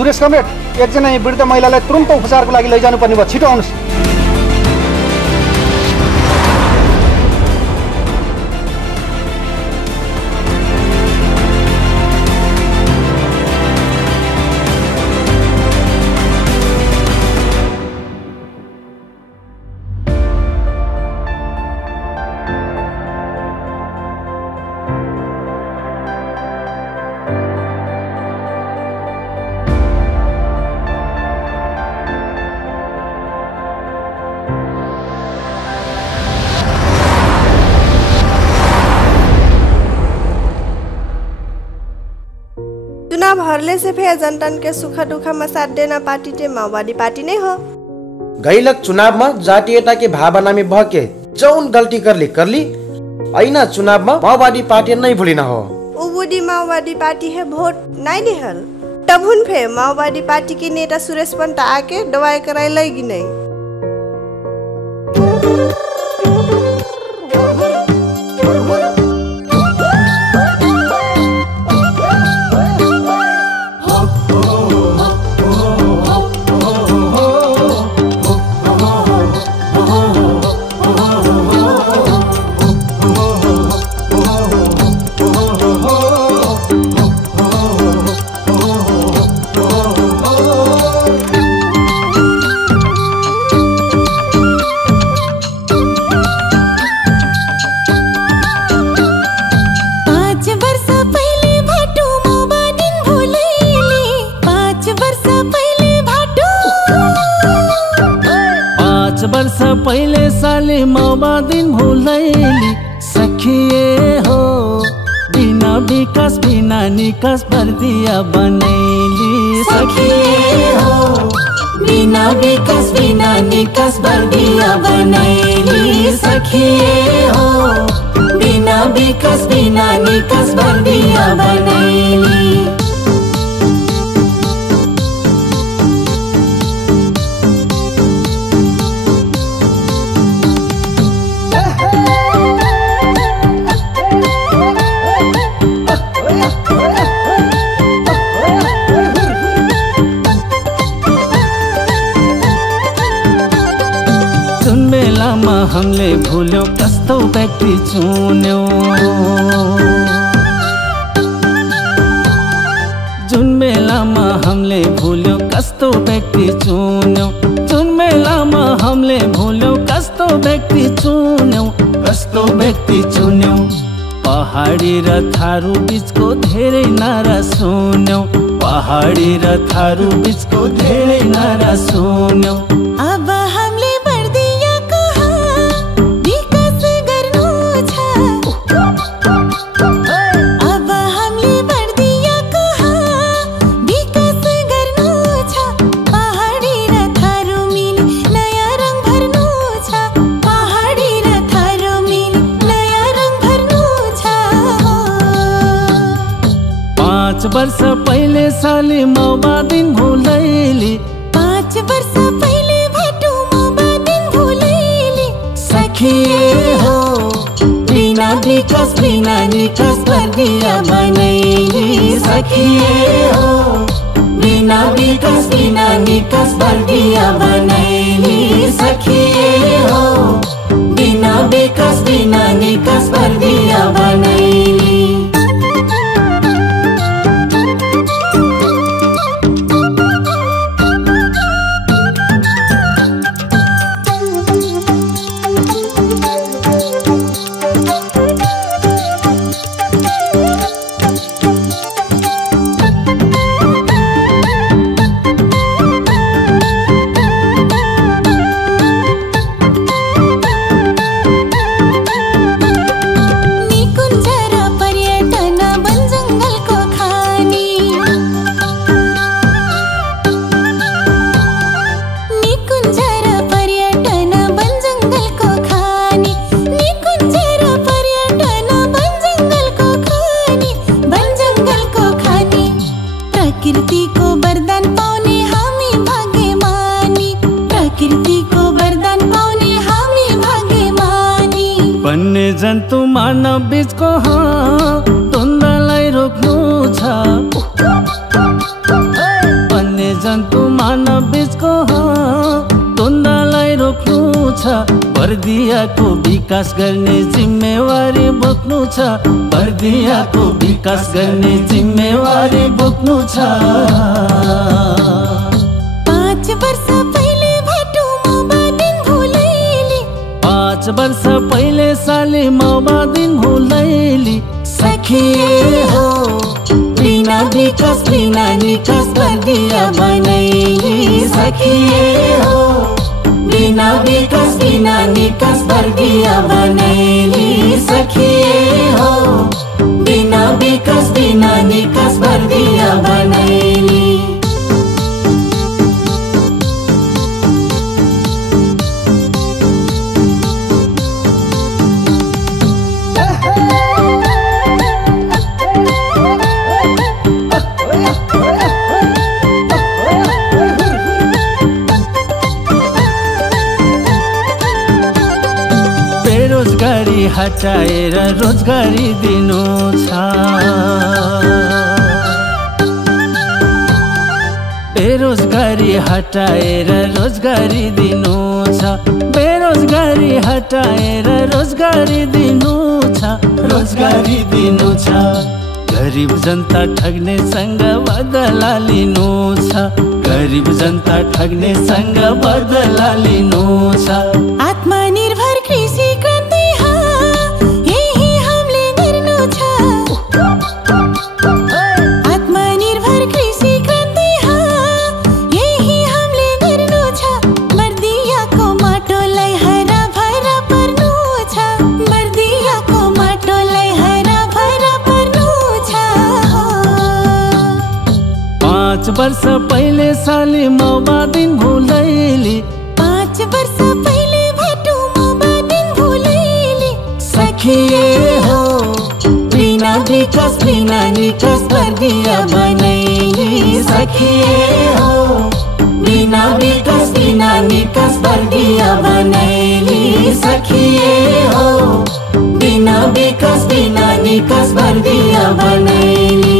Suresh comrade, एकजना वृद्ध महिलालाई तुरुन्त उपचारको लागि लैजानु पर्ने भयो। छिटो आउनुहोस्। चुनाव हारने से फिर जनता के सुख दुख में साथ देना पार्टी टे माओवादी पार्टी नहीं हो। गैलक चुनाव में जातीयता के भावना में बहके जौन गलती करली ऐना चुनाव में माओवादी पार्टी नहीं भूलिना हो। उबुदी माओवादी पार्टी है वोट नहीं दिहल तबुन फे माओवादी पार्टी के नेता सुरेश पंत आके दवाई कराई लेगी नहीं। पहले साले माओवादी भूलैली सखिए हो। बिना विकास बिना निकास बर्दिया बनैली सखिए हो। बिना विकास बिना निकास बर्दिया बनैली सखिए हो। बिना विकास बिना निकास बर्दिया बनैली। हमले भूल्यो कस्तो व्यक्ति चुन्यो। जुन बेलामा हमले भूल्यो कस्तो व्यक्ति चुन्यो। जुन बेलामा हमले भूल्यो कस्तो व्यक्ति चुन्यो। कस्तो व्यक्ति चुन्यो। पहाडी र थारू बीचको धेरै नारा सुन्यो। पहाडी र थारू बीचको धेरै नारा सुन्यो। अब हमले वर्ष पहले साले माओवादी भूलैली। 5 वर्ष पहले भेटू माओवादी भूलैली सखिए हो। बिना विकास बिना निकास बर्दिया बनैली सखिए हो। बिना विकास बिना निकास बर्दिया बनैली सखिए हो। बिना विकास बिना निकास बर्दिया बनैली। जन्तु मानव बीचको द्वन्द्वलाई रोक्नु छ। विकास गर्ने जिम्मेवारी बोक्नु छ, बर्दियाको विकास गर्ने जिम्मेवारी बोक्नु छ। 5 वर्ष पहिले भेटौँ भुलैली, 5 वर्ष पहिले साली माओवादी भुलैली। सखिए हो बिना विकास बिना निकास बर्दिया बनैली। सखिए हो बिना विकास बिना निकास बर्दिया बनैली। सखिए हो बिना विकास बिना निकास बर्दिया बनैली। बेरोजगारी हटाएर रोजगारी दिनु छ, बेरोजगारी हटाएर रोजगारी दिनु छ, बेरोजगारी हटाएर रोजगारी दिनु छ, रोजगारी दिनु छ। गरिब जनता ठग्नेसँग बदला लिनु छ, गरिब जनता ठग्नेसँग बदला लिनु छ। आत्मनिर्भर कृषि क्रान्ति यही हामीले गर्नु छ। आत्मनिर्भर कृषि क्रान्ति यही हामीले गर्नु छ। बर्दियाको माटोलाई हरा भरा पर्नु छ, बर्दियाको माटोलाई हरा भरा पर्नु छ। 5 वर्ष पहिले साली माओवादी भुलैली, 5 वर्ष पहिले भेटौँ माओवादी भुलैली। सखिए हो बिना विकास बिना निकास बर्दिया बनैली। सखिए हो बिना विकास बिना निकास बर्दिया बनैली। सखिए हो बिना विकास बिना निकास बर्दिया बनैली।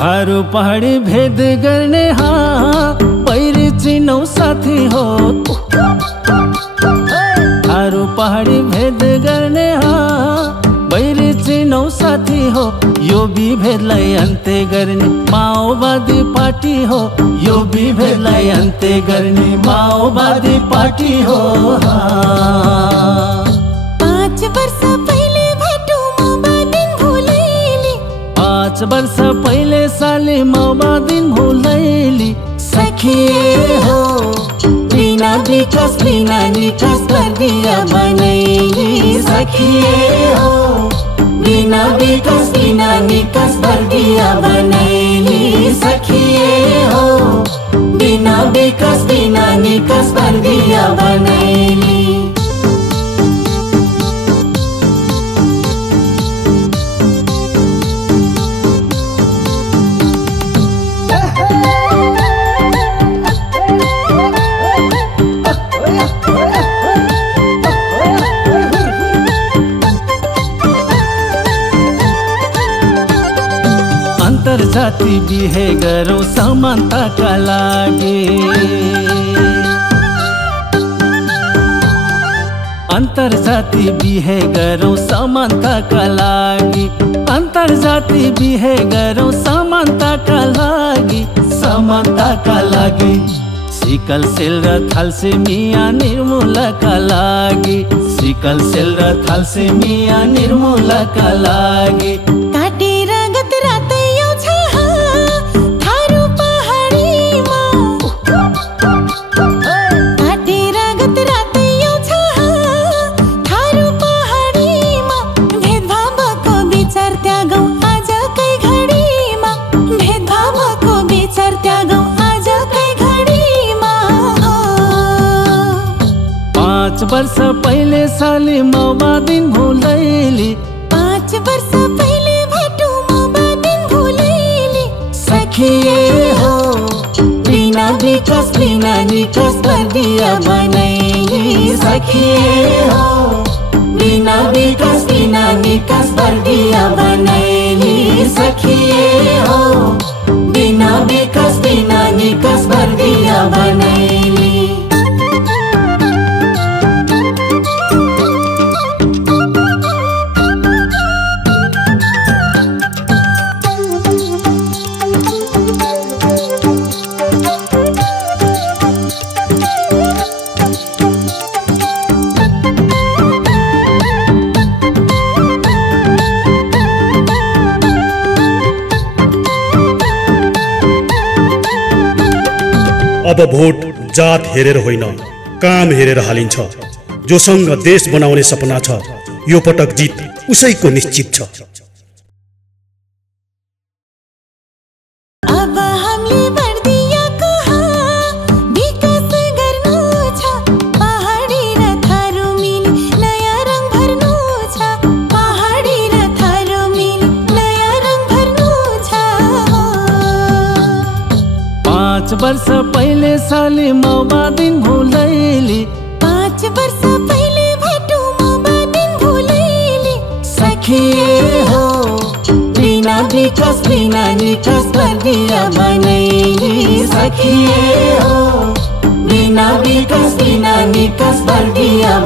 थारू पहाडी भेद गर्ने पैरी चिनौ साथी हो, थारू पहाडी भेद गर्ने पैरी चिनौ साथी हो। यो विभेदलाई अन्त्य गर्ने माओवादी पार्टी हो, यो विभेदलाई अन्त्य गर्ने माओवादी पार्टी हो। 5 वर्ष पहिले भेटौँ माओवादी भुलैली, 5 वर्ष पहिले साली माओवादी भुलैली। सखिए हो बिना विकास बिना निकास बर्दिया बनैली। सखिए हो बिना विकास बिना निकास बर्दिया बनैली। सखिए हो बिना विकास बिना निकास बर्दिया बनैली। अन्तर्जाति बिहे गरौँ समानताका लागि, अन्तर्जाति बिहे गरौँ समानताका लागि, अन्तर्जाति बिहे गरौँ समानताका लागि, समानताका लागि। सिकल सेल र थ्यालेसेमिया निर्मूलका लागि, सिकल सेल र थ्यालेसेमिया निर्मूलका लागि। काटे वर्ष पहिले साली माओवादीन भुलैली 5 वर्ष पहिले भेटु माओवादीन भुलैली सखिए हो बिना विकास बिना निकास बर्दिया बनैली सखिए हो बिना विकास बिना निकास बर्दिया बनैली सखिए हो बिना विकास बिना निकास बर्दिया बनैली अब भोट जात हेरेर होइन काम हेरेर हालिन्छ जोसँग देश बनाउने सपना छ यो पटक जित उसैको निश्चित छ अब हामीले बर्दियाको विकास गर्नु छ पहाडी र थारू मिल नयाँ रङ भर्नु छ पहाडी र थारू मिल नयाँ रङ भर्नु छ 5 वर्ष पहिले साली माओवादीन भुलैली 5 वर्ष पहिले भेटु माओवादीन भुलैली सखिए हो बिना विकास बिना निकास बर्दिया बनैली सखिए हो बिना विकास बिना निकास बर्दिया